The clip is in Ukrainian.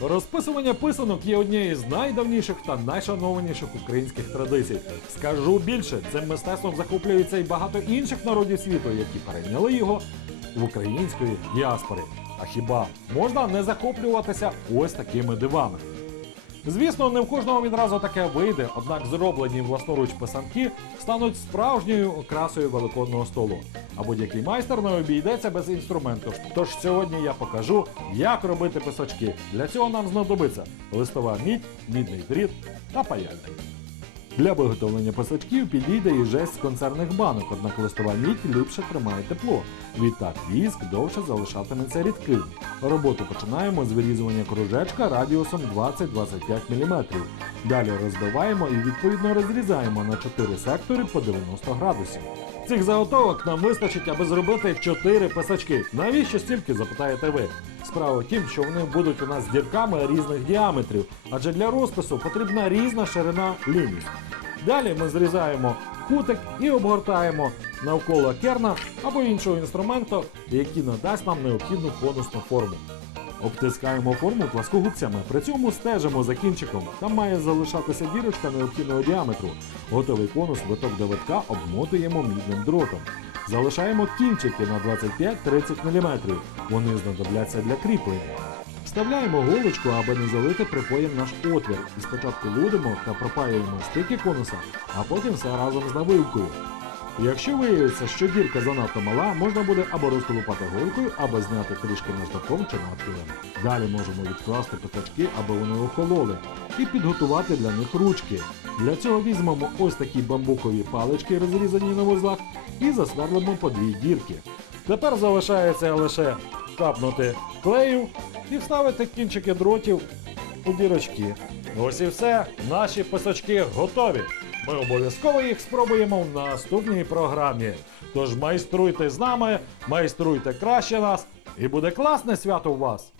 Розписування писанок є однією з найдавніших та найшанованіших українських традицій. Скажу більше, цим мистецтвом захоплюються і багато інших народів світу, які перейняли його в української діаспори. А хіба можна не захоплюватися ось такими дивами? Звісно, не в кожного відразу таке вийде, однак зроблені власноруч писанки стануть справжньою окрасою великодного столу. А будь-який майстер не обійдеться без інструменту. Тож сьогодні я покажу, як робити писачки. Для цього нам знадобиться листова мідь, мідний дріт та паяльник. Для виготовлення писачків підійде і жесть з консервних банок, однак листова мідь ліпше тримає тепло. Відтак віск довше залишатиметься рідким. Роботу починаємо з вирізування кружечка радіусом 20-25 мм. Далі розбиваємо і відповідно розрізаємо на 4 сектори по 90 градусів. Цих заготовок нам вистачить, аби зробити 4 писачки. Навіщо стільки, запитаєте ви? Справа в тім, що вони будуть у нас з дірками різних діаметрів, адже для розпису потрібна різна ширина ліній. Далі ми зрізаємо кутик і обгортаємо навколо керна або іншого інструменту, який надасть нам необхідну конусну форму. Обтискаємо форму пласкогубцями, при цьому стежимо за кінчиком. Там має залишатися дірочка необхідного діаметру. Готовий конус виток до витка обмотуємо мідним дротом. Залишаємо кінчики на 25-30 мм. Вони знадобляться для кріплення. Вставляємо голочку, аби не залити припоєм наш отвір. І спочатку лудимо та пропаюємо стики конуса, а потім все разом з набивкою. Якщо виявиться, що дірка занадто мала, можна буде або розколупати голкою, або зняти трішки наждаком чи надпилем. Далі можемо відкласти пятачки, аби вони охололи, і підготувати для них ручки. Для цього візьмемо ось такі бамбукові палички, розрізані на вузлах, і засверлимо по дві дірки. Тепер залишається лише капнути клею і вставити кінчики дротів у дірочки. Ось і все, наші писачки готові. Ми обов'язково їх спробуємо в наступній програмі. Тож майструйте з нами, майструйте краще нас, і буде класне свято у вас!